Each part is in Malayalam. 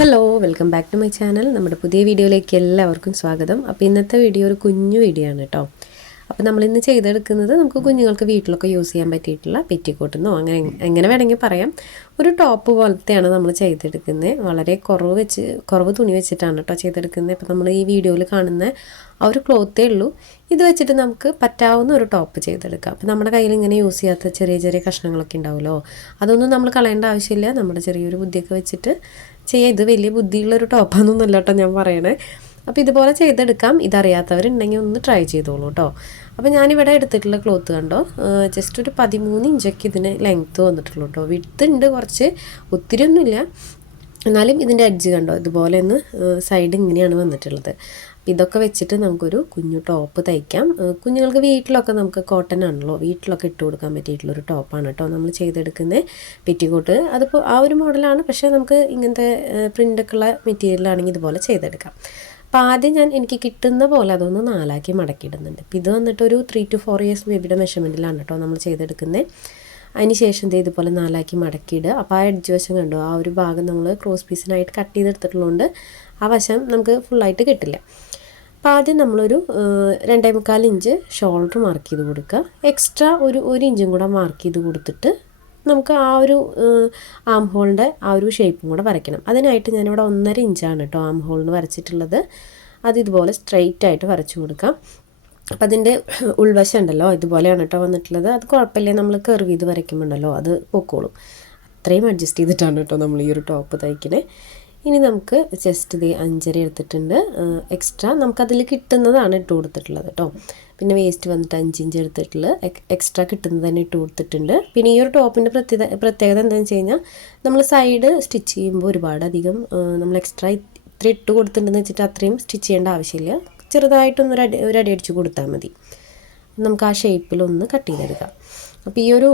Hello welcome back to my channel. നമ്മുടെ പുതിയ വീഡിയോയിലേക്ക് എല്ലാവർക്കും സ്വാഗതം. അപ്പോൾ ഇന്നത്തെ വീഡിയോ ഒരു കുഞ്ഞു വീഡിയോ ആണ് കേട്ടോ. അപ്പോൾ നമ്മളിന്ന് ചെയ്തെടുക്കുന്നത് നമുക്ക് കുഞ്ഞുങ്ങൾക്ക് വീട്ടിലൊക്കെ യൂസ് ചെയ്യാൻ പറ്റിയിട്ടുള്ള പെറ്റിക്കോട്ടെന്നോ എങ്ങനെ വേണമെങ്കിൽ പറയാം, ഒരു ടോപ്പ് പോലത്തെയാണ് നമ്മൾ ചെയ്തെടുക്കുന്നത്. വളരെ കുറവ് തുണി വെച്ചിട്ടാണ് കേട്ടോ ചെയ്തെടുക്കുന്നത്. അപ്പോൾ നമ്മൾ ഈ വീഡിയോയിൽ കാണുന്ന ആ ഒരു ക്ലോത്തേ ഉള്ളൂ. ഇത് വെച്ചിട്ട് നമുക്ക് പറ്റാവുന്ന ഒരു ടോപ്പ് ചെയ്തെടുക്കാം. അപ്പോൾ നമ്മുടെ കയ്യിൽ ഇങ്ങനെ യൂസ് ചെയ്യാത്ത ചെറിയ ചെറിയ കഷ്ണങ്ങളൊക്കെ ഉണ്ടാവുമല്ലോ, അതൊന്നും നമ്മൾ കളയേണ്ട ആവശ്യമില്ല. നമ്മുടെ ചെറിയൊരു ബുദ്ധിയൊക്കെ വെച്ചിട്ട് ചെയ്യാം. ഇത് വലിയ ബുദ്ധിയുള്ളൊരു ടോപ്പാണെന്നൊന്നല്ല കേട്ടോ ഞാൻ പറയണേ. അപ്പോൾ ഇതുപോലെ ചെയ്തെടുക്കാം. ഇതറിയാത്തവരുണ്ടെങ്കിൽ ഒന്ന് ട്രൈ ചെയ്തോളൂ കേട്ടോ. അപ്പോൾ ഞാനിവിടെ എടുത്തിട്ടുള്ള ക്ലോത്ത് കണ്ടോ, ജസ്റ്റ് ഒരു 13 ഇഞ്ചൊക്കെ ഇതിന് ലെങ്ത്ത് വന്നിട്ടുള്ളൂ കേട്ടോ. വിഡ്ത്ത് ഉണ്ട് കുറച്ച്, ഒത്തിരി ഒന്നുമില്ല. എന്നാലും ഇതിൻ്റെ എഡ്ജ് കണ്ടോ, ഇതുപോലെ ഒന്ന് സൈഡ് ഇങ്ങനെയാണ് വന്നിട്ടുള്ളത്. അപ്പോൾ ഇതൊക്കെ വെച്ചിട്ട് നമുക്കൊരു കുഞ്ഞു ടോപ്പ് തയ്ക്കാം. കുഞ്ഞുങ്ങൾക്ക് വീട്ടിലൊക്കെ നമുക്ക് കോട്ടൺ ആണല്ലോ, വീട്ടിലൊക്കെ ഇട്ട് കൊടുക്കാൻ പറ്റിയിട്ടുള്ളൊരു ടോപ്പാണ് കേട്ടോ നമ്മൾ ചെയ്തെടുക്കുന്നത്. പെറ്റിക്കോട്ട് അതിപ്പോൾ ആ ഒരു മോഡലാണ്, പക്ഷേ നമുക്ക് ഇങ്ങനത്തെ പ്രിൻ്റൊക്കെ ഉള്ള മെറ്റീരിയലാണെങ്കിൽ ഇതുപോലെ ചെയ്തെടുക്കാം. അപ്പോൾ ആദ്യം എനിക്ക് കിട്ടുന്ന പോലെ അതൊന്ന് 4ആക്കി മടക്കിയിടുന്നുണ്ട്. അപ്പോൾ ഇത് വന്നിട്ട് ഒരു 3 to 4 ഇയേഴ്സ് ബേബിയുടെ മെഷർമെൻറ്റിലാണ് കേട്ടോ നമ്മൾ ചെയ്തെടുക്കുന്നത്. അതിന് ശേഷം ഇതുപോലെ 4ആക്കി മടക്കിയിടുക. അപ്പോൾ ആ എഡ്ജ് വശം കണ്ടോ, ആ ഒരു ഭാഗം നമ്മൾ ക്രോസ് പീസിനായിട്ട് കട്ട് ചെയ്തെടുത്തിട്ടുള്ളതുകൊണ്ട് ആ വശം നമുക്ക് ഫുള്ളായിട്ട് കിട്ടില്ല. അപ്പോൾ ആദ്യം നമ്മളൊരു 2.25 ഇഞ്ച് ഷോൾഡർ മാർക്ക് ചെയ്ത് കൊടുക്കുക. എക്സ്ട്രാ ഒരു ഇഞ്ചും കൂടെ മാർക്ക് ചെയ്ത് കൊടുത്തിട്ട് നമുക്ക് ആ ഒരു ആം ഹോളിൻ്റെ ആ ഒരു ഷേപ്പും കൂടെ വരയ്ക്കണം. അതിനായിട്ട് ഞാനിവിടെ 1.5 ഇഞ്ചാണ് കേട്ടോ ആം ഹോളിന് വരച്ചിട്ടുള്ളത്. അത് ഇതുപോലെ സ്ട്രെയിറ്റ് ആയിട്ട് വരച്ചു കൊടുക്കാം. അപ്പം അതിൻ്റെ ഉൾവശം ഉണ്ടല്ലോ ഇതുപോലെയാണ് കേട്ടോ വന്നിട്ടുള്ളത്. അത് കുഴപ്പമില്ല, നമ്മൾ കർവ് ചെയ്ത് വരയ്ക്കുമ്പോണ്ടല്ലോ അത് പൊക്കോളും. അത്രയും അഡ്ജസ്റ്റ് ചെയ്തിട്ടാണ് കേട്ടോ നമ്മൾ ഈ ഒരു ടോപ്പ് തയ്ക്കണേ. ഇനി നമുക്ക് ജസ്റ്റ് 5.5 എടുത്തിട്ടുണ്ട്. എക്സ്ട്രാ നമുക്കതിൽ കിട്ടുന്നതാണ് ഇട്ട് കൊടുത്തിട്ടുള്ളത് കേട്ടോ. പിന്നെ വേസ്റ്റ് വന്നിട്ട് 5 ഇഞ്ച് എടുത്തിട്ടുള്ളത് എക്സ്ട്രാ കിട്ടുന്നത് തന്നെ ഇട്ട് കൊടുത്തിട്ടുണ്ട്. പിന്നെ ഈ ഒരു ടോപ്പിൻ്റെ പ്രത്യേകത എന്താണെന്ന് വെച്ച് കഴിഞ്ഞാൽ, നമ്മൾ സൈഡ് സ്റ്റിച്ച് ചെയ്യുമ്പോൾ ഒരുപാടധികം നമ്മൾ എക്സ്ട്രാ ഇത്ര ഇട്ട് കൊടുത്തിട്ടുണ്ടെന്ന് വെച്ചിട്ട് അത്രയും സ്റ്റിച്ച് ചെയ്യേണ്ട ആവശ്യമില്ല. ചെറുതായിട്ടൊന്ന് ഒരു അടി അടിച്ച് കൊടുത്താൽ മതി. നമുക്ക് ആ ഷേപ്പിലൊന്ന് കട്ട് ചെയ്തെടുക്കാം. അപ്പോൾ ഈ ഒരു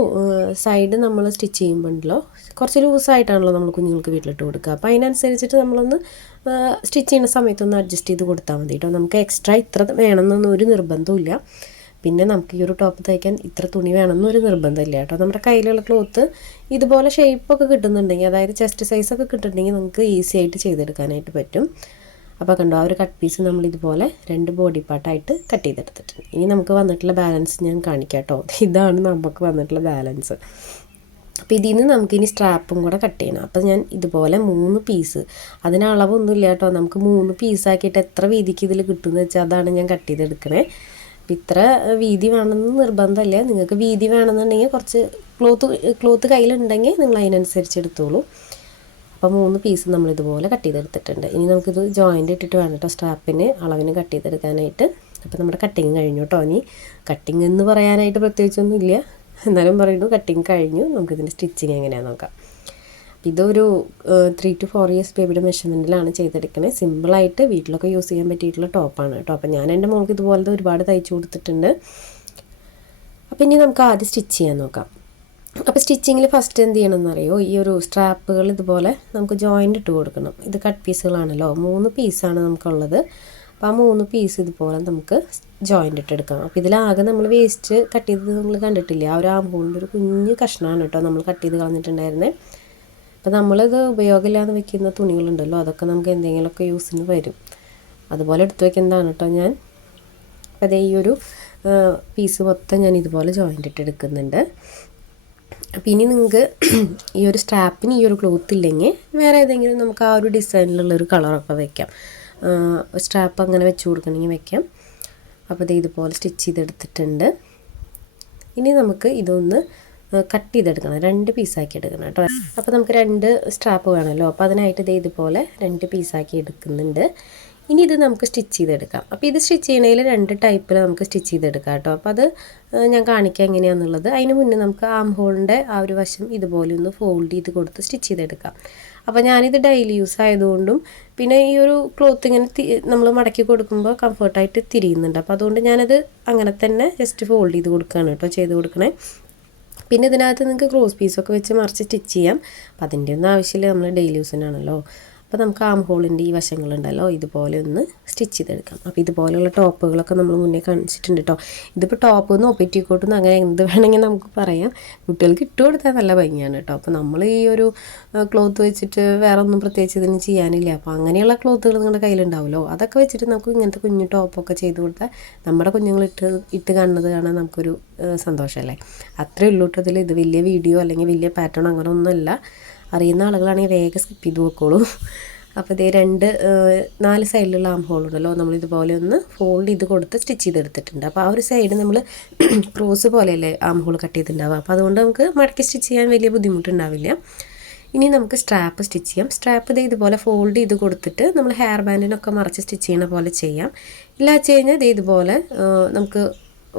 സൈഡ് നമ്മൾ സ്റ്റിച്ച് ചെയ്യുമ്പോഴല്ലോ കുറച്ച് ലൂസായിട്ടാണല്ലോ നമ്മൾ കുഞ്ഞുങ്ങൾക്ക് വീട്ടിലിട്ട് കൊടുക്കുക. അപ്പോൾ അതിനനുസരിച്ചിട്ട് നമ്മളൊന്ന് സ്റ്റിച്ച് ചെയ്യുന്ന സമയത്തൊന്ന് അഡ്ജസ്റ്റ് ചെയ്ത് കൊടുത്താൽ മതി കേട്ടോ. നമുക്ക് എക്സ്ട്രാ ഇത്ര വേണമെന്നൊന്നും ഒരു നിർബന്ധമില്ല. പിന്നെ നമുക്ക് ഈ ഒരു ടോപ്പ് തയ്ക്കാൻ ഇത്ര തുണി വേണമെന്നൊരു നിർബന്ധമില്ല കേട്ടോ. നമ്മുടെ കയ്യിലുള്ള ക്ലോത്ത് ഇതുപോലെ ഷേപ്പൊക്കെ കിട്ടുന്നുണ്ടെങ്കിൽ, അതായത് ചെസ്റ്റ് സൈസൊക്കെ കിട്ടുന്നുണ്ടെങ്കിൽ നമുക്ക് ഈസി ആയിട്ട് ചെയ്തെടുക്കാനായിട്ട് പറ്റും. അപ്പോൾ കണ്ടോ, ആ ഒരു കട്ട് പീസ് നമ്മൾ ഇതുപോലെ 2 ബോഡി പാർട്ടായിട്ട് കട്ട് ചെയ്തെടുത്തിട്ടുണ്ട്. ഇനി നമുക്ക് വന്നിട്ടുള്ള ബാലൻസ് ഞാൻ കാണിക്കാം കേട്ടോ. ഇതാണ് നമുക്ക് വന്നിട്ടുള്ള ബാലൻസ്. അപ്പോൾ ഇതിൽ നിന്ന് നമുക്കിനി സ്ട്രാപ്പും കൂടെ കട്ട് ചെയ്യണം. അപ്പോൾ ഞാൻ ഇതുപോലെ 3 പീസ്, അതിന് അളവൊന്നുമില്ല കേട്ടോ, നമുക്ക് 3 പീസാക്കിയിട്ട് എത്ര വീതിക്ക് ഇതിൽ കിട്ടുമെന്ന് വെച്ചാൽ അതാണ് ഞാൻ കട്ട് ചെയ്തെടുക്കണേ. അപ്പോൾ ഇത്ര വീതി വേണമെന്ന് നിർബന്ധമില്ല. നിങ്ങൾക്ക് വീതി വേണമെന്നുണ്ടെങ്കിൽ കുറച്ച് ക്ലോത്ത് കയ്യിലുണ്ടെങ്കിൽ നിങ്ങൾ അതിനനുസരിച്ച് എടുത്തോളൂ. അപ്പോൾ 3 പീസ് നമ്മളിതുപോലെ കട്ട് ചെയ്തെടുത്തിട്ടുണ്ട്. ഇനി നമുക്കിത് ജോയിൻ്റ് ഇട്ടിട്ട് വേണം കേട്ടോ സ്ട്രാപ്പിന് അളവിന് കട്ട് ചെയ്തെടുക്കാനായിട്ട്. അപ്പോൾ നമ്മുടെ കട്ടിങ് കഴിഞ്ഞു കേട്ടോ. ഇനി കട്ടിങ് എന്ന് പറയാനായിട്ട് പ്രത്യേകിച്ചൊന്നും ഇല്ല, എന്നാലും പറയുന്നു കട്ടിങ് കഴിഞ്ഞു. നമുക്കിതിൻ്റെ സ്റ്റിച്ചിങ് എങ്ങനെയാണെന്ന് നോക്കാം. അപ്പോൾ ഇതൊരു 3 to 4 ഇയേഴ്സ് ബേബിയുടെ മെഷർമെൻറ്റിലാണ് ചെയ്തെടുക്കണേ. സിമ്പിളായിട്ട് വീട്ടിലൊക്കെ യൂസ് ചെയ്യാൻ പറ്റിയിട്ടുള്ള ടോപ്പാണ് കേട്ടോ. അപ്പോൾ ഞാൻ എൻ്റെ മോൾക്ക് ഇതുപോലത്തെ ഒരുപാട് തയ്ച്ചു കൊടുത്തിട്ടുണ്ട്. അപ്പോൾ ഇനി നമുക്ക് ആദ്യം സ്റ്റിച്ച് ചെയ്യാൻ നോക്കാം. അപ്പോൾ സ്റ്റിച്ചിങ്ങിൽ ഫസ്റ്റ് എന്ത് ചെയ്യണമെന്നറിയോ, ഈ ഒരു സ്ട്രാപ്പുകൾ ഇതുപോലെ നമുക്ക് ജോയിൻ്റ് ഇട്ട് കൊടുക്കണം. ഇത് കട്ട് പീസുകളാണല്ലോ, 3 പീസാണ് നമുക്കുള്ളത്. അപ്പോൾ ആ 3 പീസ് ഇതുപോലെ നമുക്ക് ജോയിൻ്റ് ഇട്ടെടുക്കാം. അപ്പോൾ ഇതിലാകെ നമ്മൾ വേസ്റ്റ് കട്ട് ചെയ്ത് നമ്മൾ കണ്ടിട്ടില്ലേ, ആ ഒരു ആമ്പൂളിൻ്റെ ഒരു കുഞ്ഞ് കഷ്ണമാണ് കേട്ടോ നമ്മൾ കട്ട് ചെയ്ത് കളഞ്ഞിട്ടുണ്ടായിരുന്നത്. അപ്പോൾ നമ്മളിത് ഉപയോഗമില്ലാതെ വെക്കുന്ന തുണികളുണ്ടല്ലോ, അതൊക്കെ നമുക്ക് എന്തെങ്കിലുമൊക്കെ യൂസിന് വരും. അതുപോലെ എടുത്ത് വെക്കുന്നതാണ് കേട്ടോ ഞാൻ. അപ്പോൾ അതേ ഈ ഒരു പീസ് മൊത്തം ഞാൻ ഇതുപോലെ ജോയിൻ്റ് ഇട്ടെടുക്കുന്നുണ്ട്. അപ്പോൾ ഇനി നിങ്ങൾക്ക് ഈ ഒരു സ്ട്രാപ്പിന് ഈ ഒരു ക്ലോത്ത് ഇല്ലെങ്കിൽ വേറെ ഏതെങ്കിലും നമുക്ക് ആ ഒരു ഡിസൈനിലുള്ളൊരു കളറൊക്കെ വയ്ക്കാം. സ്ട്രാപ്പ് അങ്ങനെ വെച്ച് കൊടുക്കണമെങ്കിൽ വയ്ക്കാം. അപ്പോൾ ഇത് ഇതുപോലെ സ്റ്റിച്ച് ചെയ്തെടുത്തിട്ടുണ്ട്. ഇനി നമുക്ക് ഇതൊന്ന് കട്ട് ചെയ്തെടുക്കണം, 2 പീസാക്കി എടുക്കണം കേട്ടോ. അപ്പോൾ നമുക്ക് 2 സ്ട്രാപ്പ് വേണമല്ലോ, അപ്പോൾ അതിനായിട്ട് ഇതുപോലെ 2 പീസാക്കി എടുക്കുന്നുണ്ട്. ഇനി ഇത് നമുക്ക് സ്റ്റിച്ച് ചെയ്തെടുക്കാം. അപ്പോൾ ഇത് സ്റ്റിച്ച് ചെയ്യണതിൽ 2 ടൈപ്പിൽ നമുക്ക് സ്റ്റിച്ച് ചെയ്തെടുക്കാം കേട്ടോ. അപ്പോൾ അത് ഞാൻ കാണിക്കാം എങ്ങനെയാണെന്നുള്ളത്. അതിന് മുന്നേ നമുക്ക് ആം ഹോളിൻ്റെ ആ ഒരു വശം ഇതുപോലെ ഒന്ന് ഫോൾഡ് ചെയ്ത് കൊടുത്ത് സ്റ്റിച്ച് ചെയ്തെടുക്കാം. അപ്പോൾ ഞാനിത് ഡെയിലി യൂസ് ആയതുകൊണ്ടും പിന്നെ ഈ ഒരു ക്ലോത്ത് ഇങ്ങനെ നമ്മൾ മടക്കി കൊടുക്കുമ്പോൾ കംഫർട്ടായിട്ട് തിരിയുന്നുണ്ട്. അപ്പോൾ അതുകൊണ്ട് ഞാനത് അങ്ങനെ തന്നെ ജസ്റ്റ് ഫോൾഡ് ചെയ്ത് കൊടുക്കുകയാണ് കേട്ടോ ചെയ്ത് കൊടുക്കണേ. പിന്നെ ഇതിനകത്ത് നിങ്ങൾക്ക് ക്രോസ് പീസൊക്കെ വെച്ച് മറിച്ച് സ്റ്റിച്ച് ചെയ്യാം. അപ്പോൾ അതിൻ്റെ ഒന്നും ആവശ്യമില്ല, നമ്മൾ ഡെയിലി യൂസിനാണല്ലോ. അപ്പോൾ നമുക്ക് ആം ഹോളിൻ്റെ ഈ വശങ്ങളുണ്ടല്ലോ ഇതുപോലെ ഒന്ന് സ്റ്റിച്ച് ചെയ്തെടുക്കാം. അപ്പോൾ ഇതുപോലെയുള്ള ടോപ്പുകളൊക്കെ നമ്മൾ മുന്നേ കാണിച്ചിട്ടുണ്ട് കേട്ടോ. ഇതിപ്പോൾ ടോപ്പ് എന്നോ പെറ്റിക്കോട്ടെന്നോ അങ്ങനെ എന്ത് വേണമെങ്കിൽ നമുക്ക് പറയാം. കുട്ടികൾക്ക് ഇട്ട് കൊടുത്താൽ നല്ല ഭംഗിയാണ് കേട്ടോ. അപ്പോൾ നമ്മൾ ഈ ഒരു ക്ലോത്ത് വെച്ചിട്ട് വേറെ ഒന്നും പ്രത്യേകിച്ച് ഇതിന് ചെയ്യാനില്ല. അപ്പോൾ അങ്ങനെയുള്ള ക്ലോത്തുകൾ നിങ്ങളുടെ കയ്യിലുണ്ടാവുമല്ലോ, അതൊക്കെ വെച്ചിട്ട് നമുക്ക് ഇങ്ങനത്തെ കുഞ്ഞു ടോപ്പൊക്കെ ചെയ്ത് കൊടുത്താൽ നമ്മുടെ കുഞ്ഞുങ്ങൾ ഇട്ട് കാണുന്നത് കാണാൻ നമുക്കൊരു സന്തോഷമല്ലേ. അത്രയേ ഉള്ളൂ കേട്ടോ. ഇതിൽ ഇത് വലിയ വീഡിയോ അല്ലെങ്കിൽ വലിയ പാറ്റേൺ അങ്ങനെ ഒന്നുമല്ല. അറിയുന്ന ആളുകളാണെങ്കിൽ വേഗം സ്കിപ്പ് ചെയ്ത് വെക്കോളൂ. അപ്പോൾ ഇതേ 4 സൈഡിലുള്ള ആം ഹോൾ ഉണ്ടല്ലോ, നമ്മളിതുപോലെ ഒന്ന് ഫോൾഡ് ചെയ്ത് കൊടുത്ത് സ്റ്റിച്ച് ചെയ്തെടുത്തിട്ടുണ്ട്. അപ്പോൾ ആ ഒരു സൈഡ് നമ്മൾ ക്രോസ് പോലെയല്ലേ ആം ഹോൾ കട്ട് ചെയ്തിട്ടുണ്ടാവുക. അപ്പോൾ അതുകൊണ്ട് നമുക്ക് മടക്കി സ്റ്റിച്ച് ചെയ്യാൻ വലിയ ബുദ്ധിമുട്ടുണ്ടാവില്ല. ഇനി നമുക്ക് സ്ട്രാപ്പ് സ്റ്റിച്ച് ചെയ്യാം. സ്ട്രാപ്പ് ഇതുപോലെ ഫോൾഡ് ചെയ്ത് കൊടുത്തിട്ട് നമ്മൾ ഹെയർ ബാൻഡിനൊക്കെ മറച്ച് സ്റ്റിച്ച് ചെയ്യുന്ന പോലെ ചെയ്യാം. ഇല്ല വെച്ച് കഴിഞ്ഞാൽ ഇതുപോലെ നമുക്ക്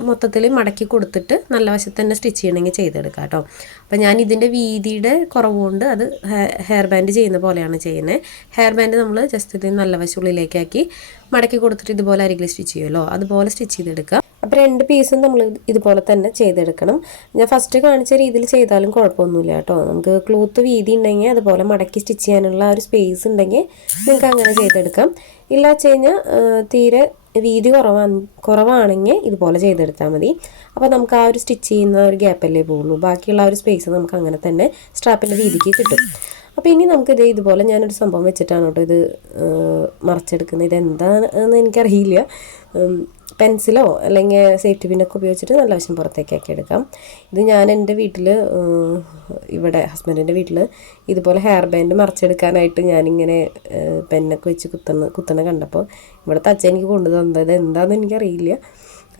മൊത്തത്തിൽ മടക്കി കൊടുത്തിട്ട് നല്ല വശത്ത് തന്നെ സ്റ്റിച്ച് ചെയ്യണമെങ്കിൽ ചെയ്തെടുക്കാം കേട്ടോ. അപ്പോൾ ഞാൻ ഇതിൻ്റെ വീതിയുടെ കുറവുകൊണ്ട് അത് ഹെയർ ബാൻഡ് ചെയ്യുന്ന പോലെയാണ് ചെയ്യുന്നത്. ഹെയർ ബാൻഡ് നമ്മൾ ജസ്റ്റ് ഇത് നല്ല വശം ഉള്ളിലേക്കാക്കി മടക്കി കൊടുത്തിട്ട് ഇതുപോലെ അരികിൽ സ്റ്റിച്ച് ചെയ്യുമല്ലോ, അതുപോലെ സ്റ്റിച്ച് ചെയ്തെടുക്കാം. അപ്പോൾ 2 പീസും നമ്മൾ ഇതുപോലെ തന്നെ ചെയ്തെടുക്കണം. ഞാൻ ഫസ്റ്റ് കാണിച്ച രീതിയിൽ ചെയ്താലും കുഴപ്പമൊന്നുമില്ല കേട്ടോ. നമുക്ക് ക്ലോത്ത് വീതി ഉണ്ടെങ്കിൽ അതുപോലെ മടക്കി സ്റ്റിച്ച് ചെയ്യാനുള്ള ഒരു സ്പേസ് ഉണ്ടെങ്കിൽ നിങ്ങൾക്ക് അങ്ങനെ ചെയ്തെടുക്കാം. ഇല്ല വെച്ച് കഴിഞ്ഞാൽ തീരെ വീതി കുറവാണെങ്കിൽ ഇതുപോലെ ചെയ്തെടുത്താൽ മതി. അപ്പോൾ നമുക്ക് ആ ഒരു സ്റ്റിച്ച് ചെയ്യുന്ന ഒരു ഗ്യാപ്പല്ലേ പോകുള്ളൂ, ബാക്കിയുള്ള ആ ഒരു സ്പേസ് നമുക്ക് അങ്ങനെ തന്നെ സ്ട്രാപ്പിൻ്റെ വീതിക്ക് കിട്ടും. അപ്പോൾ ഇനി നമുക്കിത് ഇതുപോലെ ഞാനൊരു സംഭവം വെച്ചിട്ടാണ് കേട്ടോ ഇത് മറച്ചെടുക്കുന്നത്. ഇതെന്താണെന്ന് എനിക്കറിയില്ല. പെൻസിലോ അല്ലെങ്കിൽ സേഫ്റ്റി പിന്നൊക്കെ ഉപയോഗിച്ചിട്ട് നല്ല വശം പുറത്തേക്കാക്കി എടുക്കാം. ഇത് ഞാൻ എൻ്റെ വീട്ടിൽ, ഇവിടെ ഹസ്ബൻഡിൻ്റെ വീട്ടിൽ ഇതുപോലെ ഹെയർ ബാൻഡ് മറച്ചെടുക്കാനായിട്ട് ഞാനിങ്ങനെ പെന്നൊക്കെ വെച്ച് കുത്തണ കണ്ടപ്പോൾ ഇവിടുത്തെ അച്ഛൻ എനിക്ക് കൊണ്ടു തന്നത് എന്താണെന്ന് എനിക്കറിയില്ല.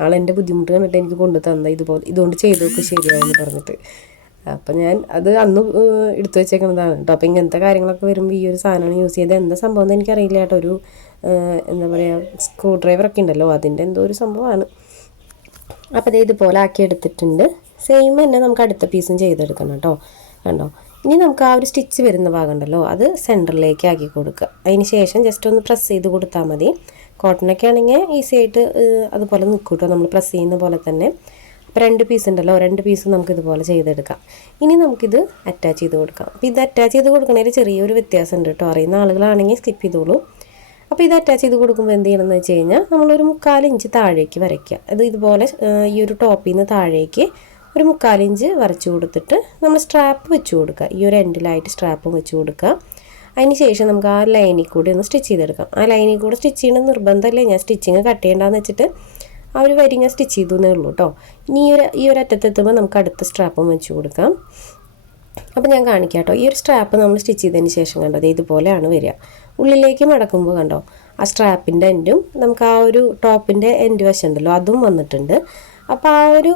ആളെൻ്റെ ബുദ്ധിമുട്ട് കണ്ടിട്ട് എനിക്ക് കൊണ്ടു തന്നത് ഇതുകൊണ്ട് ചെയ്തൊക്കെ ശരിയാവുമെന്ന് പറഞ്ഞിട്ട്. അപ്പം ഞാൻ അത് അന്ന് എടുത്തു വെച്ചേക്കുന്നതാണ് കേട്ടോ. അപ്പോൾ ഇങ്ങനത്തെ കാര്യങ്ങളൊക്കെ വരുമ്പോൾ ഈ ഒരു സാധനമാണ് യൂസ് ചെയ്തത്. എന്താ സംഭവം എന്ന് എനിക്കറിയില്ല കേട്ടോ. ഒരു എന്താ പറയുക, സ്ക്രൂ ഡ്രൈവറൊക്കെ ഉണ്ടല്ലോ, അതിൻ്റെ എന്തോ ഒരു സംഭവമാണ്. അപ്പോൾ അത് ഇതുപോലെ ആക്കി എടുത്തിട്ടുണ്ട്. സെയിം തന്നെ നമുക്ക് അടുത്ത പീസും ചെയ്തെടുക്കണം കേട്ടോ. കണ്ടോ, ഇനി നമുക്ക് ആ ഒരു സ്റ്റിച്ച് വരുന്ന ഭാഗം ഉണ്ടല്ലോ അത് സെൻറ്ററിലേക്ക് ആക്കി കൊടുക്കുക. അതിന് ശേഷം ജസ്റ്റ് ഒന്ന് പ്രസ് ചെയ്ത് കൊടുത്താൽ മതി. കോട്ടണൊക്കെ ആണെങ്കിൽ ഈസി ആയിട്ട് അതുപോലെ നിൽക്കും കേട്ടോ, നമ്മൾ പ്രസ് ചെയ്യുന്ന പോലെ തന്നെ. അപ്പോൾ 2 പീസ് ഉണ്ടല്ലോ, 2 പീസ് നമുക്ക് ഇതുപോലെ ചെയ്തെടുക്കാം. ഇനി നമുക്കിത് അറ്റാച്ച് ചെയ്ത് കൊടുക്കാം. അപ്പോൾ ഇത് അറ്റാച്ച് ചെയ്ത് കൊടുക്കണതിൽ ചെറിയൊരു വ്യത്യാസം ഉണ്ട് കേട്ടോ. അറിയുന്ന ആളുകളാണെങ്കിൽ സ്കിപ്പ് ചെയ്തോളൂ. അപ്പോൾ ഇത് അറ്റാച്ച് ചെയ്ത് കൊടുക്കുമ്പോൾ എന്ത് ചെയ്യണമെന്ന് വെച്ച് കഴിഞ്ഞാൽ നമ്മളൊരു 3/4 ഇഞ്ച് താഴേക്ക് വരയ്ക്കുക. അത് ഇതുപോലെ ഈ ഒരു ടോപ്പിൽ നിന്ന് താഴേക്ക് ഒരു 3/4 ഇഞ്ച് വരച്ച് കൊടുത്തിട്ട് നമ്മൾ സ്ട്രാപ്പ് വെച്ച് കൊടുക്കുക. ഈ ഒരു എൻഡിലായിട്ട് സ്ട്രാപ്പും വെച്ച് കൊടുക്കുക. അതിന് ശേഷം നമുക്ക് ആ ലൈനിൽ കൂടി ഒന്ന് സ്റ്റിച്ച് ചെയ്തെടുക്കാം. ആ ലൈനിൽ കൂടെ സ്റ്റിച്ച് ചെയ്യണമെന്ന് നിർബന്ധമല്ലേ, ഞാൻ സ്റ്റിച്ചിങ് കട്ട് ചെയ്യേണ്ടതെന്ന് വെച്ചിട്ട് ആ ഒരു വരി ഞാൻ സ്റ്റിച്ച് ചെയ്തേ ഉള്ളൂ കേട്ടോ. ഇനി ഈ ഒരു അറ്റത്തെത്തുമ്പോൾ നമുക്ക് അടുത്ത സ്ട്രാപ്പും വെച്ച് കൊടുക്കാം. അപ്പോൾ ഞാൻ കാണിക്കാം കേട്ടോ. ഈ ഒരു സ്ട്രാപ്പ് നമ്മൾ സ്റ്റിച്ച് ചെയ്തതിന് ശേഷം കണ്ടോ ഇതുപോലെയാണ് വരിക. ഉള്ളിലേക്ക് മടക്കുമ്പോൾ കണ്ടോ ആ സ്ട്രാപ്പിൻ്റെ എൻഡും നമുക്ക് ആ ഒരു ടോപ്പിൻ്റെ എൻഡ് വശം ഉണ്ടല്ലോ അതും വന്നിട്ടുണ്ട്. അപ്പോൾ ആ ഒരു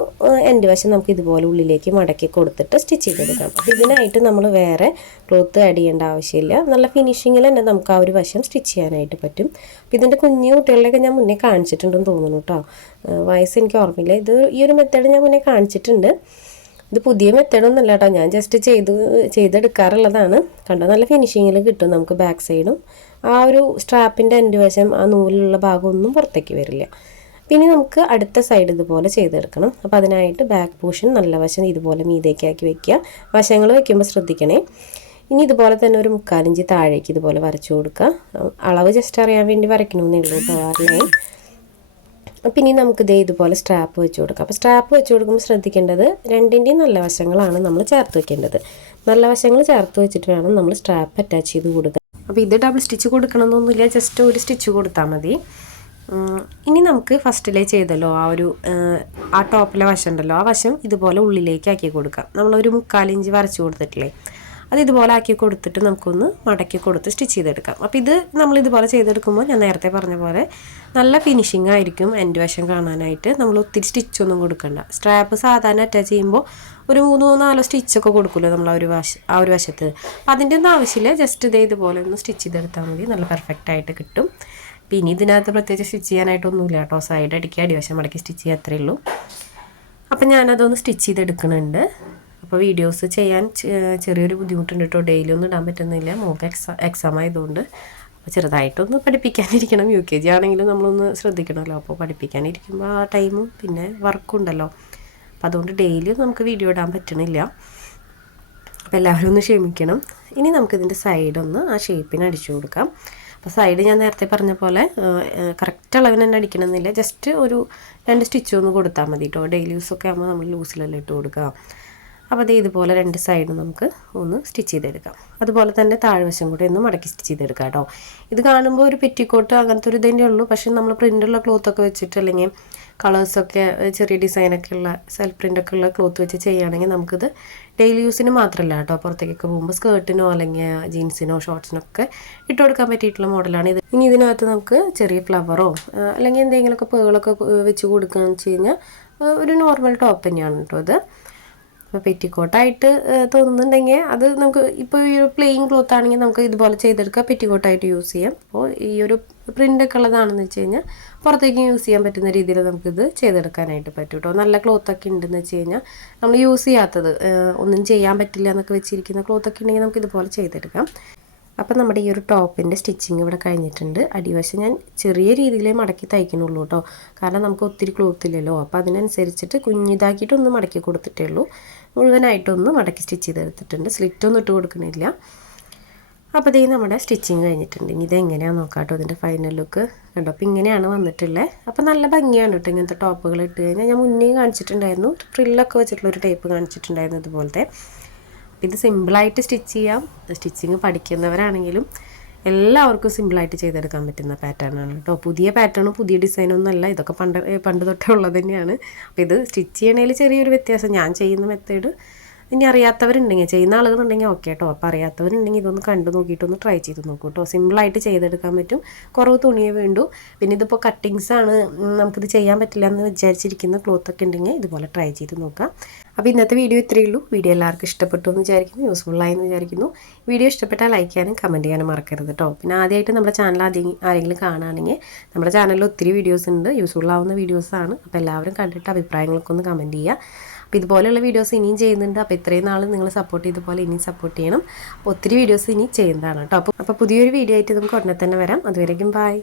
എൻഡ് വശം നമുക്ക് ഇതുപോലെ ഉള്ളിലേക്ക് മടക്കി കൊടുത്തിട്ട് സ്റ്റിച്ച് ചെയ്തെടുക്കാം. അപ്പോൾ ഇതിനായിട്ട് നമ്മൾ വേറെ ക്ലോത്ത് ആഡ് ചെയ്യേണ്ട ആവശ്യമില്ല. നല്ല ഫിനിഷിങ്ങിൽ തന്നെ നമുക്ക് ആ ഒരു വശം സ്റ്റിച്ച് ചെയ്യാനായിട്ട് പറ്റും. അപ്പോൾ ഇതിൻ്റെ കുഞ്ഞു കുട്ടികളിലൊക്കെ ഞാൻ മുന്നേ കാണിച്ചിട്ടുണ്ടെന്ന് തോന്നുന്നു കേട്ടോ. വയസ്സ് എനിക്ക് ഓർമ്മയില്ല. ഈ ഒരു മെത്തേഡ് ഞാൻ മുന്നേ കാണിച്ചിട്ടുണ്ട്. ഇത് പുതിയ മെത്തേഡൊന്നുമല്ല കേട്ടോ, ഞാൻ ജസ്റ്റ് ചെയ്തെടുക്കാറുള്ളതാണ്. കണ്ടോ, നല്ല ഫിനിഷിങ്ങിൽ കിട്ടും നമുക്ക്. ബാക്ക് സൈഡും ആ ഒരു സ്ട്രാപ്പിൻ്റെ എൻഡ് വശം ആ നൂലിലുള്ള ഭാഗമൊന്നും പുറത്തേക്ക് വരില്ല. പിന്നെ നമുക്ക് അടുത്ത സൈഡ് ഇതുപോലെ ചെയ്തെടുക്കണം. അപ്പോൾ അതിനായിട്ട് ബാക്ക് പോർഷൻ നല്ല വശം ഇതുപോലെ മീതേക്കാക്കി വെക്കുക. വശങ്ങൾ വയ്ക്കുമ്പോൾ ശ്രദ്ധിക്കണേ. ഇനി ഇതുപോലെ തന്നെ ഒരു 3/4 ഇഞ്ച് താഴേക്ക് ഇതുപോലെ വരച്ചു കൊടുക്കുക. അളവ് ജസ്റ്റ് അറിയാൻ വേണ്ടി വരയ്ക്കണമെന്നേ ഉള്ളൂ കേട്ടോ, ലൈൻ. അപ്പം ഇനി നമുക്ക് ഇതുപോലെ സ്ട്രാപ്പ് വെച്ച് കൊടുക്കാം. അപ്പോൾ സ്ട്രാപ്പ് വെച്ച് കൊടുക്കുമ്പോൾ ശ്രദ്ധിക്കേണ്ടത് 2ൻ്റെയും നല്ല വശങ്ങളാണ് നമ്മൾ ചേർത്ത് വെക്കേണ്ടത്. നല്ല വശങ്ങൾ ചേർത്ത് വെച്ചിട്ട് വേണം നമ്മൾ സ്ട്രാപ്പ് അറ്റാച്ച് ചെയ്ത് കൊടുക്കുക. അപ്പോൾ ഇത് ഡബിൾ സ്റ്റിച്ച് കൊടുക്കണമെന്നൊന്നുമില്ല, ജസ്റ്റ് ഒരു സ്റ്റിച്ച് കൊടുത്താൽ മതി. ഇനി നമുക്ക് ഫസ്റ്റിലേ ചെയ്തല്ലോ ആ ടോപ്പിലെ വശം ഉണ്ടല്ലോ, ആ വശം ഇതുപോലെ ഉള്ളിലേക്ക് ആക്കി കൊടുക്കാം. നമ്മളൊരു 3/4 ഇഞ്ച് വരച്ച് കൊടുത്തിട്ടില്ലേ, അത് ഇതുപോലെ ആക്കി കൊടുത്തിട്ട് നമുക്കൊന്ന് മടക്കി കൊടുത്ത് സ്റ്റിച്ച് ചെയ്തെടുക്കാം. അപ്പോൾ ഇത് നമ്മളിതുപോലെ ചെയ്തെടുക്കുമ്പോൾ ഞാൻ നേരത്തെ പറഞ്ഞ പോലെ നല്ല ഫിനിഷിംഗ് ആയിരിക്കും എൻഡ് വശം കാണാനായിട്ട്. നമ്മൾ ഒത്തിരി സ്റ്റിച്ചൊന്നും കൊടുക്കണ്ട. സ്ട്രാപ്പ് സാധാരണ അറ്റാച്ച് ചെയ്യുമ്പോൾ ഒരു 3-4 സ്റ്റിച്ചൊക്കെ കൊടുക്കുമല്ലോ നമ്മൾ ആ ഒരു വശത്ത്. അപ്പോൾ അതിൻ്റെ ഒന്നും ആവശ്യമില്ല, ജസ്റ്റ് ഇതുപോലെ ഒന്ന് സ്റ്റിച്ച് ചെയ്തെടുത്താൽ മതി, നല്ല പെർഫെക്റ്റായിട്ട് കിട്ടും. പിന്നെ ഇതിനകത്ത് പ്രത്യേകിച്ച് സ്റ്റിച്ച് ചെയ്യാനായിട്ടൊന്നുമില്ല കേട്ടോ, സൈഡ് അടിക്കുക അടിവശം മടക്കി സ്റ്റിച്ച് ചെയ്യുക അത്രയേ ഉള്ളൂ. അപ്പം ഞാനതൊന്ന് സ്റ്റിച്ച് ചെയ്തെടുക്കുന്നുണ്ട്. അപ്പോൾ വീഡിയോസ് ചെയ്യാൻ ചെറിയൊരു ബുദ്ധിമുട്ടുണ്ട് കേട്ടോ, ഡെയിലി ഒന്നും ഇടാൻ പറ്റുന്നില്ല, മോൾക്ക് എക്സാം ആയതുകൊണ്ട്. അപ്പോൾ ചെറുതായിട്ടൊന്ന് പഠിപ്പിക്കാനിരിക്കണം. UKG ആണെങ്കിലും നമ്മളൊന്ന് ശ്രദ്ധിക്കണമല്ലോ. അപ്പോൾ പഠിപ്പിക്കാനിരിക്കുമ്പോൾ ആ ടൈമും പിന്നെ വർക്കും ഉണ്ടല്ലോ, അപ്പോൾ അതുകൊണ്ട് ഡെയിലി നമുക്ക് വീഡിയോ ഇടാൻ പറ്റണില്ല. അപ്പോൾ എല്ലാവരും ഒന്ന് ക്ഷമിക്കണം. ഇനി നമുക്കിതിൻ്റെ സൈഡൊന്ന് ആ ഷേപ്പിന് അടിച്ചു കൊടുക്കാം. അപ്പോൾ സൈഡ് ഞാൻ നേരത്തെ പറഞ്ഞ പോലെ കറക്റ്റ് അളവിന് തന്നെ അടിക്കണമെന്നില്ല, ജസ്റ്റ് ഒരു 2 സ്റ്റിച്ച് ഒന്ന് കൊടുത്താൽ മതി കേട്ടോ. ഡെയിലി യൂസൊക്കെ ആകുമ്പോൾ നമ്മൾ ലൂസിലെല്ലാം ഇട്ട് കൊടുക്കുക. അപ്പോൾ അത് ഇതുപോലെ 2 സൈഡും നമുക്ക് ഒന്ന് സ്റ്റിച്ച് ചെയ്തെടുക്കാം. അതുപോലെ തന്നെ താഴ്വശം കൂടെ ഒന്ന് മടക്കി സ്റ്റിച്ച് ചെയ്തെടുക്കാം കേട്ടോ. ഇത് കാണുമ്പോൾ ഒരു പെറ്റിക്കോട്ട് അങ്ങനത്തെ ഒരു ഇതന്നെ ഉള്ളൂ. പക്ഷേ നമ്മൾ പ്രിൻ്റുള്ള ക്ലോത്തൊക്കെ വെച്ചിട്ട് അല്ലെങ്കിൽ കളേഴ്സൊക്കെ ചെറിയ ഡിസൈനൊക്കെ ഉള്ള സെൽഫ് പ്രിൻ്റൊക്കെ ഉള്ള ക്ലോത്ത് വെച്ച് ചെയ്യുകയാണെങ്കിൽ നമുക്കിത് ഡെയിലി യൂസിന് മാത്രമല്ല കേട്ടോ, പുറത്തേക്കൊക്കെ പോകുമ്പോൾ സ്കേർട്ടിനോ അല്ലെങ്കിൽ ജീൻസിനോ ഷോർട്സിനൊക്കെ ഇട്ട് കൊടുക്കാൻ പറ്റിയിട്ടുള്ള മോഡലാണ് ഇത്. ഇനി ഇതിനകത്ത് നമുക്ക് ചെറിയ ഫ്ലവറോ അല്ലെങ്കിൽ എന്തെങ്കിലുമൊക്കെ പേളൊക്കെ വെച്ച് കൊടുക്കുകയെന്ന് വെച്ച് കഴിഞ്ഞാൽ ഒരു നോർമൽ ടോപ്പ് തന്നെയാണ് കേട്ടോ ഇത്. അപ്പോൾ പെറ്റിക്കോട്ടായിട്ട് തോന്നുന്നുണ്ടെങ്കിൽ അത് നമുക്ക് ഇപ്പോൾ ഈ ഒരു പ്ലെയിൻ ക്ലോത്ത് ആണെങ്കിൽ നമുക്ക് ഇതുപോലെ ചെയ്തെടുക്കാം, പെറ്റിക്കോട്ടായിട്ട് യൂസ് ചെയ്യാം. അപ്പോൾ ഈ ഒരു പ്രിൻ്റൊക്കെ ഉള്ളതാണെന്ന് വെച്ച് കഴിഞ്ഞാൽ പുറത്തേക്ക് യൂസ് ചെയ്യാൻ പറ്റുന്ന രീതിയിൽ നമുക്കിത് ചെയ്തെടുക്കാനായിട്ട് പറ്റും കേട്ടോ. നല്ല ക്ലോത്തൊക്കെ ഉണ്ടെന്ന് വെച്ച് കഴിഞ്ഞാൽ നമ്മൾ യൂസ് ചെയ്യാത്തത് ഒന്നും ചെയ്യാൻ പറ്റില്ല എന്നൊക്കെ വെച്ചിരിക്കുന്ന ക്ലോത്തൊക്കെ ഉണ്ടെങ്കിൽ നമുക്ക് ഇതുപോലെ ചെയ്തെടുക്കാം. അപ്പോൾ നമ്മുടെ ഈ ഒരു ടോപ്പിൻ്റെ സ്റ്റിച്ചിങ് ഇവിടെ കഴിഞ്ഞിട്ടുണ്ട്. അടിവശം ഞാൻ ചെറിയ രീതിയിൽ മടക്കി തയ്ക്കണുള്ളൂ കേട്ടോ, കാരണം നമുക്ക് ഒത്തിരി ക്ലോത്ത് ഇല്ലല്ലോ. അപ്പോൾ അതിനനുസരിച്ചിട്ട് കുഞ്ഞിതാക്കിയിട്ടൊന്ന് മടക്കി കൊടുത്തിട്ടേ ഉള്ളൂ. മുഴുവനായിട്ടൊന്ന് മടക്കി സ്റ്റിച്ച് ചെയ്തെടുത്തിട്ടുണ്ട്, സ്ലിറ്റൊന്നും ഇട്ട് കൊടുക്കണില്ല. അപ്പോൾ ഇതേ നമ്മുടെ സ്റ്റിച്ചിങ് കഴിഞ്ഞിട്ടുണ്ട്. ഇനി ഇതെങ്ങനെയാണെന്ന് നോക്കാം കേട്ടോ, ഇതിൻ്റെ ഫൈനൽ ലുക്ക് കണ്ടോ. അപ്പോൾ ഇങ്ങനെയാണ് വന്നിട്ടുള്ളത്. അപ്പോൾ നല്ല ഭംഗിയാണ് കേട്ടോ ഇങ്ങനത്തെ ടോപ്പുകൾ ഇട്ട് കഴിഞ്ഞാൽ. ഞാൻ മുന്നേ കാണിച്ചിട്ടുണ്ടായിരുന്നു, ഫ്രില്ലൊക്കെ വെച്ചിട്ടുള്ളൊരു ടൈപ്പ് കാണിച്ചിട്ടുണ്ടായിരുന്നു ഇതുപോലത്തെ. ഇത് സിമ്പിളായിട്ട് സ്റ്റിച്ച് ചെയ്യാം. സ്റ്റിച്ചിങ് പഠിക്കുന്നവരാണെങ്കിലും എല്ലാവർക്കും സിമ്പിളായിട്ട് ചെയ്തെടുക്കാൻ പറ്റുന്ന പാറ്റേണാണ് കേട്ടോ. പുതിയ പാറ്റേണും പുതിയ ഡിസൈനൊന്നും അല്ല, ഇതൊക്കെ പണ്ട് തൊട്ടേ ഉള്ളത് തന്നെയാണ്. അപ്പോൾ ഇത് സ്റ്റിച്ച് ചെയ്യണതിൽ ചെറിയൊരു വ്യത്യാസം, ഞാൻ ചെയ്യുന്ന മെത്തേഡ് ഇനി അറിയാത്തവരുണ്ടെങ്കിൽ, ചെയ്യുന്ന ആളുകളുണ്ടെങ്കിൽ ഓക്കെ കേട്ടോ. അപ്പോൾ അറിയാത്തവരുണ്ടെങ്കിൽ ഇതൊന്ന് കണ്ടു നോക്കിയിട്ടൊന്ന് ട്രൈ ചെയ്ത് നോക്കൂ കേട്ടോ. സിമ്പിളായിട്ട് ചെയ്തെടുക്കാൻ പറ്റും, കുറവ് തുണിയേ വേണ്ടൂ. പിന്നെ ഇതിപ്പോൾ കട്ടിങ്സാണ്, നമുക്കിത് ചെയ്യാൻ പറ്റില്ല എന്ന് വിചാരിച്ചിരിക്കുന്ന ക്ലോത്തൊക്കെ ഉണ്ടെങ്കിൽ ഇതുപോലെ ട്രൈ ചെയ്ത് നോക്കാം. അപ്പോൾ ഇന്നത്തെ വീഡിയോ ഇത്രയേ ഉള്ളൂ. വീഡിയോ എല്ലാവർക്കും ഇഷ്ടപ്പെട്ടു എന്ന് വിചാരിക്കുന്നു, യൂസ്ഫുള്ളായി എന്ന് വിചാരിക്കുന്നു. വീഡിയോ ഇഷ്ടപ്പെട്ടാൽ ലൈക്ക് ചെയ്യാനും കമൻറ്റ് ചെയ്യാനും മറക്കരുത് കേട്ടോ. പിന്നെ ആദ്യമായിട്ട് നമ്മുടെ ചാനൽ ആരെങ്കിലും കാണുകയാണെങ്കിൽ നമ്മുടെ ചാനലിൽ ഒത്തിരി വീഡിയോസ് ഉണ്ട്, യൂസ്ഫുള്ളാവുന്ന വീഡിയോസാണ്. അപ്പോൾ എല്ലാവരും കണ്ടിട്ട് അഭിപ്രായങ്ങളൊക്കെ ഒന്ന് കമൻറ്റ് ചെയ്യുക. അപ്പോൾ ഇതുപോലെയുള്ള വീഡിയോസ് ഇനിയും ചെയ്യുന്നുണ്ട്. അപ്പോൾ ഇത്രയും നാൾ നിങ്ങൾ സപ്പോർട്ട് ചെയ്തപോലെ ഇനിയും സപ്പോർട്ട് ചെയ്യണം. അപ്പോൾ ഒത്തിരി വീഡിയോസ് ഇനി ചെയ്യുന്നതാണ് കേട്ടോ. അപ്പോൾ പുതിയൊരു വീഡിയോ ആയിട്ട് നമുക്ക് ഉടനെ തന്നെ വരാം. അതുവരേക്കും ബൈ.